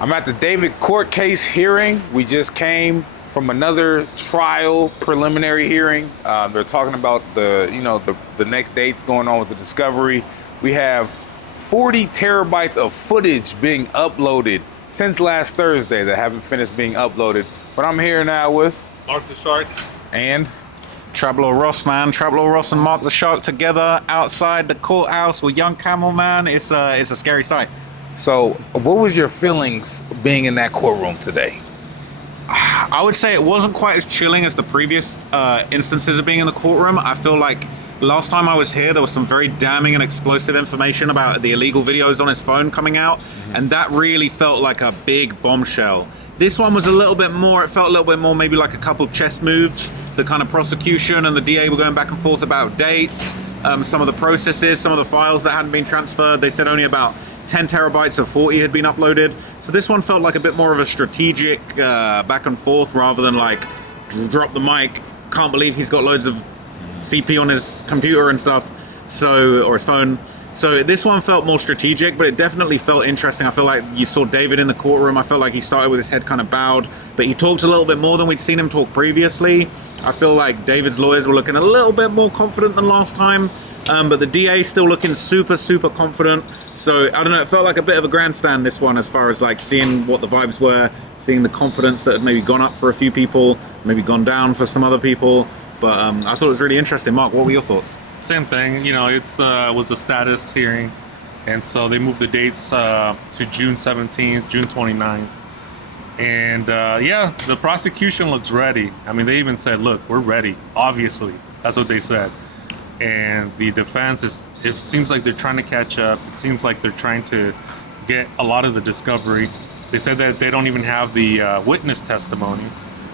I'm at the David court case hearing. We just came from another trial preliminary hearing. They're talking about the next dates going on with the discovery. We have 40 terabytes of footage being uploaded since last Thursday that haven't finished being uploaded. But I'm here now with Mark the Shark and Traveler Ross, man. Traveler Ross and Mark the Shark together outside the courthouse with young Camel, man. It's a scary sight. So what was your feelings being in that courtroom today? I would say it wasn't quite as chilling as the previous instances of being in the courtroom. I feel like last time I was here, there was some very damning and explosive information about the illegal videos on his phone coming out, and that really felt like a big bombshell. This one was a little bit more, it felt a little bit more maybe like a couple chess moves. The kind of prosecution and the DA were going back and forth about dates, some of the processes, some of the files that hadn't been transferred. They said only about 10 terabytes of 40 had been uploaded. So this one felt like a bit more of a strategic back and forth rather than like drop the mic, can't believe he's got loads of CP on his computer and stuff, or his phone. So this one felt more strategic, but it definitely felt interesting. I feel like you saw David in the courtroom. I felt like he started with his head kind of bowed, but he talked a little bit more than we'd seen him talk previously. I feel like David's lawyers were looking a little bit more confident than last time, but the DA still looking super, super confident. So I don't know, it felt like a bit of a grandstand, this one, as far as like seeing what the vibes were, seeing the confidence that had maybe gone up for a few people, maybe gone down for some other people. But I thought it was really interesting. Mark, what were your thoughts? Same thing, it was a status hearing, and so they moved the dates to June 17th, June 29th. And the prosecution looks ready. I mean, they even said, look, we're ready, obviously. That's what they said. And the defense it seems like they're trying to catch up. It seems like they're trying to get a lot of the discovery. They said that they don't even have the witness testimony,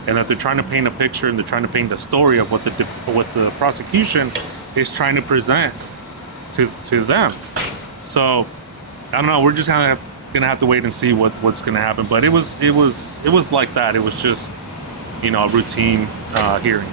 and that they're trying to paint a picture and they're trying to paint a story of what the prosecution is trying to present to them. So I don't know. We're just gonna have to wait and see what's gonna happen. But it was like that. It was just a routine hearing.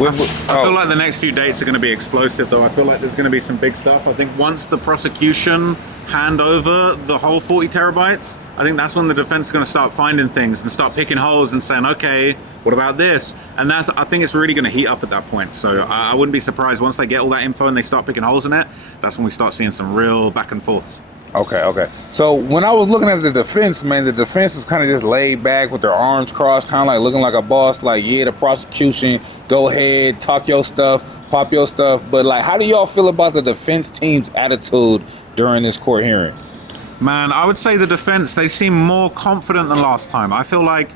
I feel like the next few dates are going to be explosive, though. I feel like there's going to be some big stuff. I think once the prosecution hand over the whole 40 terabytes, I think that's when the defense is going to start finding things and start picking holes and saying, okay, what about this? And I think it's really going to heat up at that point. So I wouldn't be surprised once they get all that info and they start picking holes in it. That's when we start seeing some real back and forths. Okay. So when I was looking at the defense, man, the defense was kind of just laid back with their arms crossed, kind of like looking like a boss, like, yeah, the prosecution, go ahead, talk your stuff, pop your stuff. But like, how do y'all feel about the defense team's attitude during this court hearing? Man, I would say the defense, they seem more confident than last time. I feel like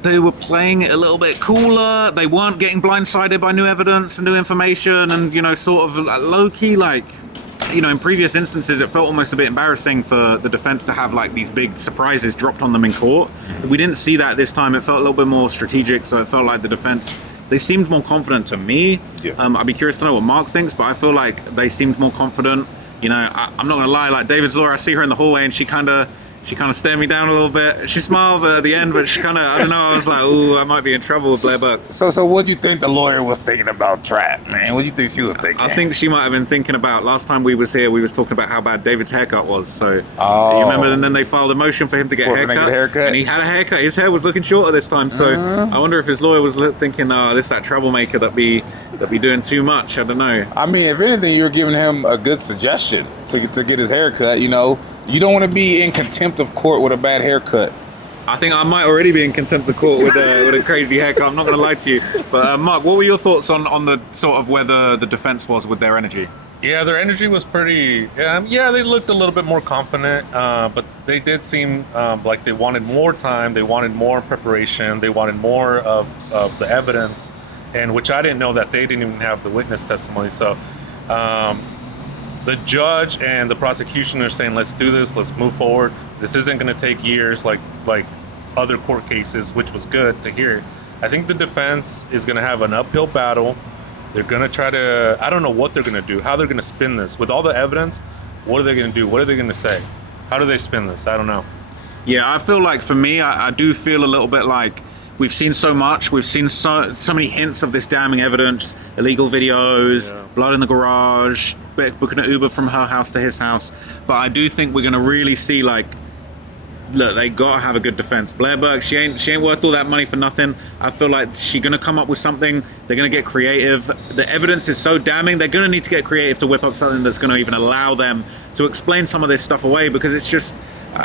they were playing it a little bit cooler. They weren't getting blindsided by new evidence and new information and, sort of low-key, like, in previous instances, it felt almost a bit embarrassing for the defense to have like these big surprises dropped on them in court. We didn't see that this time. It felt a little bit more strategic, so it felt like the defense, they seemed more confident to me. Yeah. I'd be curious to know what Mark thinks, but I feel like they seemed more confident. I'm not gonna lie, like David's lawyer, I see her in the hallway and she kind of stared me down a little bit. She smiled at the end, but she kind of, I don't know, I was like, ooh, I might be in trouble with Blair Burke. So what'd you think the lawyer was thinking about Trap, man? What'd you think she was thinking? I think she might have been thinking about, last time we was here, we was talking about how bad David's haircut was. So, you remember, and then they filed a motion for him to get a haircut. And he had a haircut. His hair was looking shorter this time. So I wonder if his lawyer was thinking, this that troublemaker that be doing too much. I don't know. I mean, if anything, you're giving him a good suggestion to get his haircut. You don't want to be in contempt of court with a bad haircut. I think I might already be in contempt of court with a crazy haircut. I'm not going to lie to you. But Mark, what were your thoughts on the sort of where the defense was with their energy? Yeah, their energy was pretty. They looked a little bit more confident, but they did seem like they wanted more time. They wanted more preparation. They wanted more of the evidence, and which I didn't know that they didn't even have the witness testimony. So. The judge and the prosecution are saying, let's do this, let's move forward. This isn't going to take years like other court cases, which was good to hear. I think the defense is going to have an uphill battle. They're going to try to, I don't know what they're going to do, how they're going to spin this. With all the evidence, what are they going to do? What are they going to say? How do they spin this? I don't know. Yeah, I feel like for me, I do feel a little bit like we've seen so much. We've seen so many hints of this damning evidence, illegal videos, blood in the garage, booking an Uber from her house to his house. But I do think we're going to really see like look, they gotta have a good defense. Blair Burke, she ain't worth all that money for nothing. I feel like she's gonna come up with something. They're gonna get creative. The evidence is so damning. They're gonna need to get creative to whip up something that's gonna even allow them to explain some of this stuff away, because it's just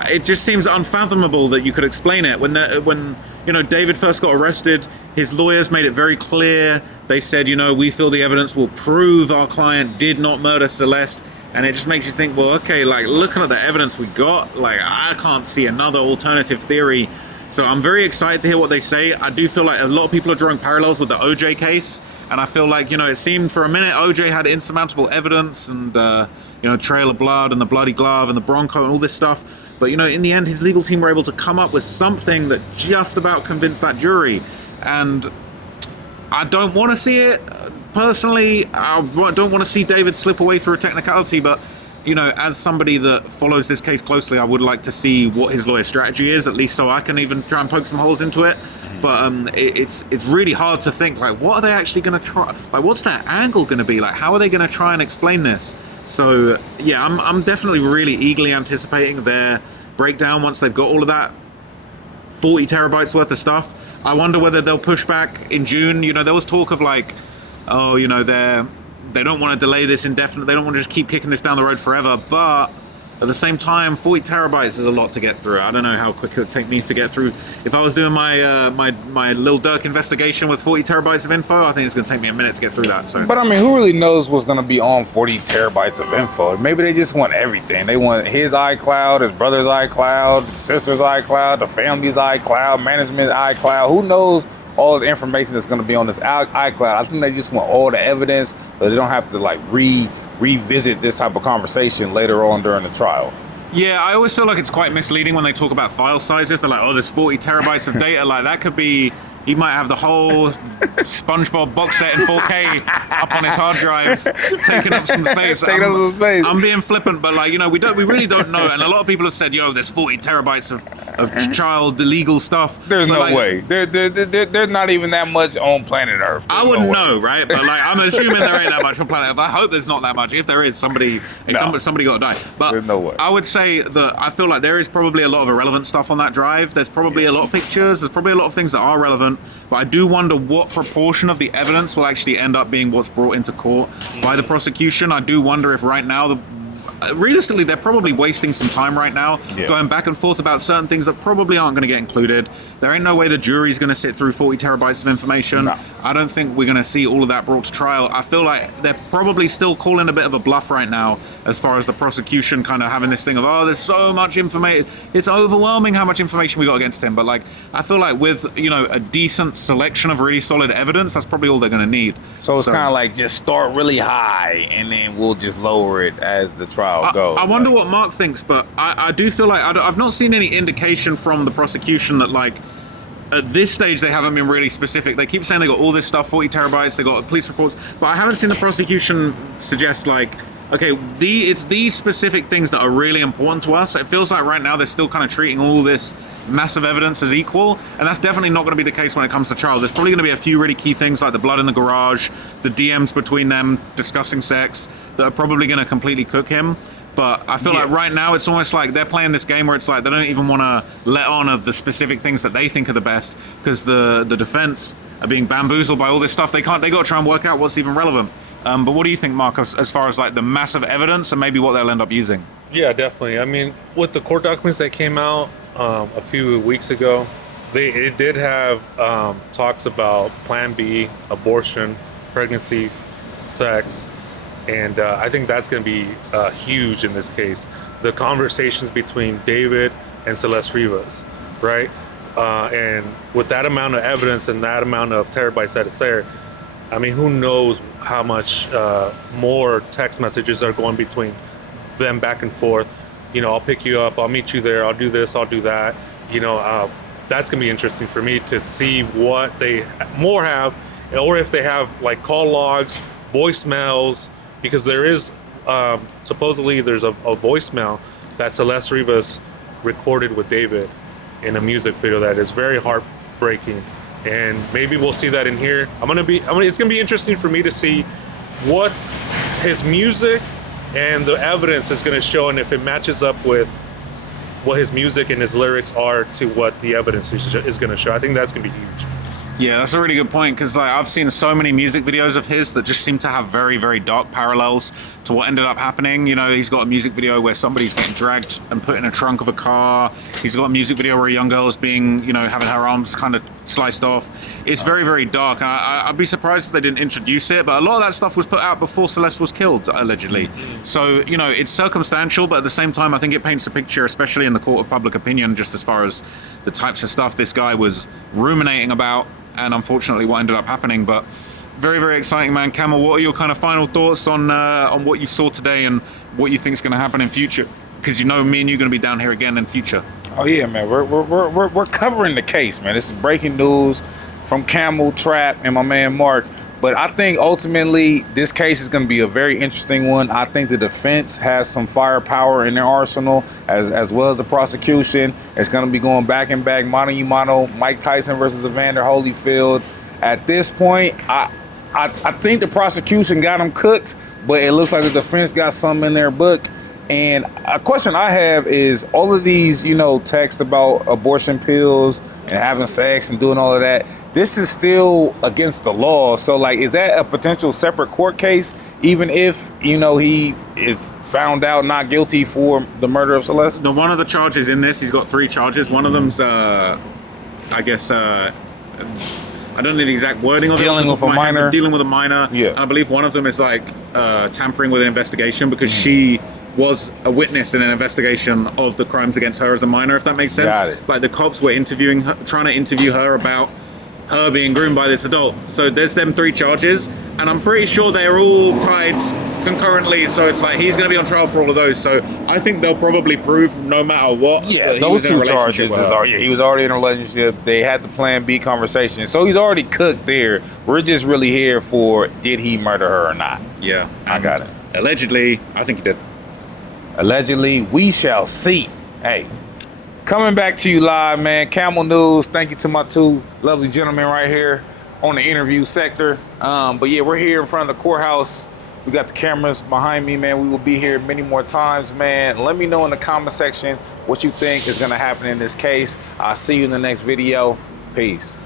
it just seems unfathomable that you could explain it. When you know, David first got arrested, his lawyers made it very clear. They said, you know, we feel the evidence will prove our client did not murder Celeste. And it just makes you think, well, okay, like, looking at the evidence we got, like, I can't see another alternative theory. So I'm very excited to hear what they say. I do feel like a lot of people are drawing parallels with the OJ case. And I feel like, you know, it seemed for a minute OJ had insurmountable evidence and, you know, trail of blood and the bloody glove and the Bronco and all this stuff. But, you know, in the end, his legal team were able to come up with something that just about convinced that jury. And I don't want to see it. Personally, I don't want to see David slip away through a technicality, but, you know, as somebody that follows this case closely, I would like to see what his lawyer's strategy is, at least so I can even try and poke some holes into it. But it's really hard to think, like, what are they actually going to try? Like, what's their angle going to be? Like, how are they going to try and explain this? So, yeah, I'm definitely really eagerly anticipating their breakdown once they've got all of that 40 terabytes worth of stuff. I wonder whether they'll push back in June. You know, there was talk of, like, oh, you know, they don't want to delay this indefinitely. They don't want to just keep kicking this down the road forever. But at the same time, 40 terabytes is a lot to get through. I don't know how quick it would take me to get through. If I was doing my Lil Durk investigation with 40 terabytes of info, I think it's going to take me a minute to get through that. So, But I mean, who really knows what's going to be on 40 terabytes of info? Maybe they just want everything. They want his iCloud, his brother's iCloud, his sister's iCloud, the family's iCloud, management's iCloud. Who knows all the information that's going to be on this iCloud? I think they just want all the evidence, but they don't have to, like, revisit this type of conversation later on during the trial. yeah, I always feel like it's quite misleading when they talk about file sizes. They're like, oh, there's 40 terabytes of data. Like, that could be, he might have the whole SpongeBob box set in 4K up on his hard drive, taking up some space. I'm being flippant, but, like, you know, we really don't know. And a lot of people have said, you know, there's 40 terabytes of child illegal stuff. There's no way. There's not even that much on planet Earth. I wouldn't know, right? But, like, I'm assuming there ain't that much on planet Earth. I hope there's not that much. If there is, somebody got to die. But there's no way. I would say that I feel like there is probably a lot of irrelevant stuff on that drive. There's probably a lot of pictures. There's probably a lot of things that are relevant. But I do wonder what proportion of the evidence will actually end up being what's brought into court by the prosecution. I do wonder if right now realistically, they're probably wasting some time right now, going back and forth about certain things that probably aren't going to get included. There ain't no way the jury's going to sit through 40 terabytes of information. No. I don't think we're going to see all of that brought to trial. I feel like they're probably still calling a bit of a bluff right now as far as the prosecution kind of having this thing of, oh, there's so much information. It's overwhelming how much information we got against him. But, like, I feel like with, you know, a decent selection of really solid evidence, that's probably all they're going to need. So it's kind of like just start really high and then we'll just lower it as the trial goes. I wonder what Mark thinks, but I do feel like I've not seen any indication from the prosecution that, like, at this stage they haven't been really specific. They keep saying they got all this stuff, 40 terabytes, they got police reports, but I haven't seen the prosecution suggest, like, okay, it's these specific things that are really important to us. It feels like right now they're still kind of treating all this massive evidence as equal, and that's definitely not going to be the case when it comes to trial. There's probably going to be a few really key things like the blood in the garage, the DMs between them discussing sex, that are probably going to completely cook him. But I feel like right now it's almost like they're playing this game where it's like they don't even want to let on of the specific things that they think are the best, because the defense are being bamboozled by all this stuff. They got to try and work out what's even relevant. But what do you think, Mark, as far as, like, the massive evidence and maybe what they'll end up using? Yeah, definitely. I mean, with the court documents that came out a few weeks ago, it did have talks about Plan B, abortion, pregnancies, sex. And I think that's going to be huge in this case. The conversations between David and Celeste Rivas, right? And with that amount of evidence and that amount of terabytes that it's there, I mean, who knows how much more text messages are going between them back and forth. You know, I'll pick you up, I'll meet you there, I'll do this, I'll do that. You know, that's going to be interesting for me to see what they more have, or if they have, like, call logs, voicemails, because there is supposedly there's a voicemail that Celeste Rivas recorded with David in a music video that is very heartbreaking, and maybe we'll see that in here. It's gonna be interesting for me to see what his music and the evidence is gonna show, and if it matches up with what his music and his lyrics are to what the evidence is going to show. I think that's going to be huge. Yeah, that's a really good point, because like I've seen so many music videos of his that just seem to have very, very dark parallels to what ended up happening. You know, he's got a music video where somebody's getting dragged and put in a trunk of a car. He's got a music video where a young girl is being, you know, having her arms kind of sliced off. It's very, very dark. And I'd be surprised if they didn't introduce it, but a lot of that stuff was put out before Celeste was killed, allegedly. So, you know, it's circumstantial, but at the same time, I think it paints a picture, especially in the court of public opinion, just as far as the types of stuff this guy was ruminating about, and unfortunately what ended up happening. But very, very exciting, man. Camel, what are your kind of final thoughts on what you saw today and what you think is going to happen in future? Because you know me and you are going to be down here again in future. Oh yeah, man. We're covering the case, man. This is breaking news from Camel, Trap, and my man Mark. But I think ultimately this case is going to be a very interesting one. I think the defense has some firepower in their arsenal, as well as the prosecution. It's going to be going back and back, mano a mano, Mike Tyson versus Evander Holyfield. At this point, I think the prosecution got him cooked, but it looks like the defense got something in their book. And a question I have is, all of these, you know, texts about abortion pills and having sex and doing all of that, this is still against the law. So, like, is that a potential separate court case, even if, you know, he is found out not guilty for the murder of Celeste? No, one of the charges in this, he's got 3 charges. One of them's, I guess, I don't know the exact wording of it. Dealing with a minor. Dealing with a minor. Yeah. And I believe one of them is, like, tampering with an investigation, because she was a witness in an investigation of the crimes against her as a minor, if that makes sense. Got it. Like, the cops were interviewing her, trying to interview her about her being groomed by this adult. So there's them 3 charges, and I'm pretty sure they're all tied concurrently, so it's like he's going to be on trial for all of those. So I think they'll probably prove, no matter what, yeah, those 2 charges he was already in a relationship. They had the plan B conversation, so he's already cooked there. We're just really here for, did he murder her or not? Yeah, I got it. Allegedly, I think he did. Allegedly, we shall see. Hey, coming back to you live, man. Camel News. Thank you to my 2 lovely gentlemen right here on the interview sector. But yeah, we're here in front of the courthouse. We got the cameras behind me, man. We will be here many more times, man. Let me know in the comment section what you think is going to happen in this case. I'll see you in the next video. Peace.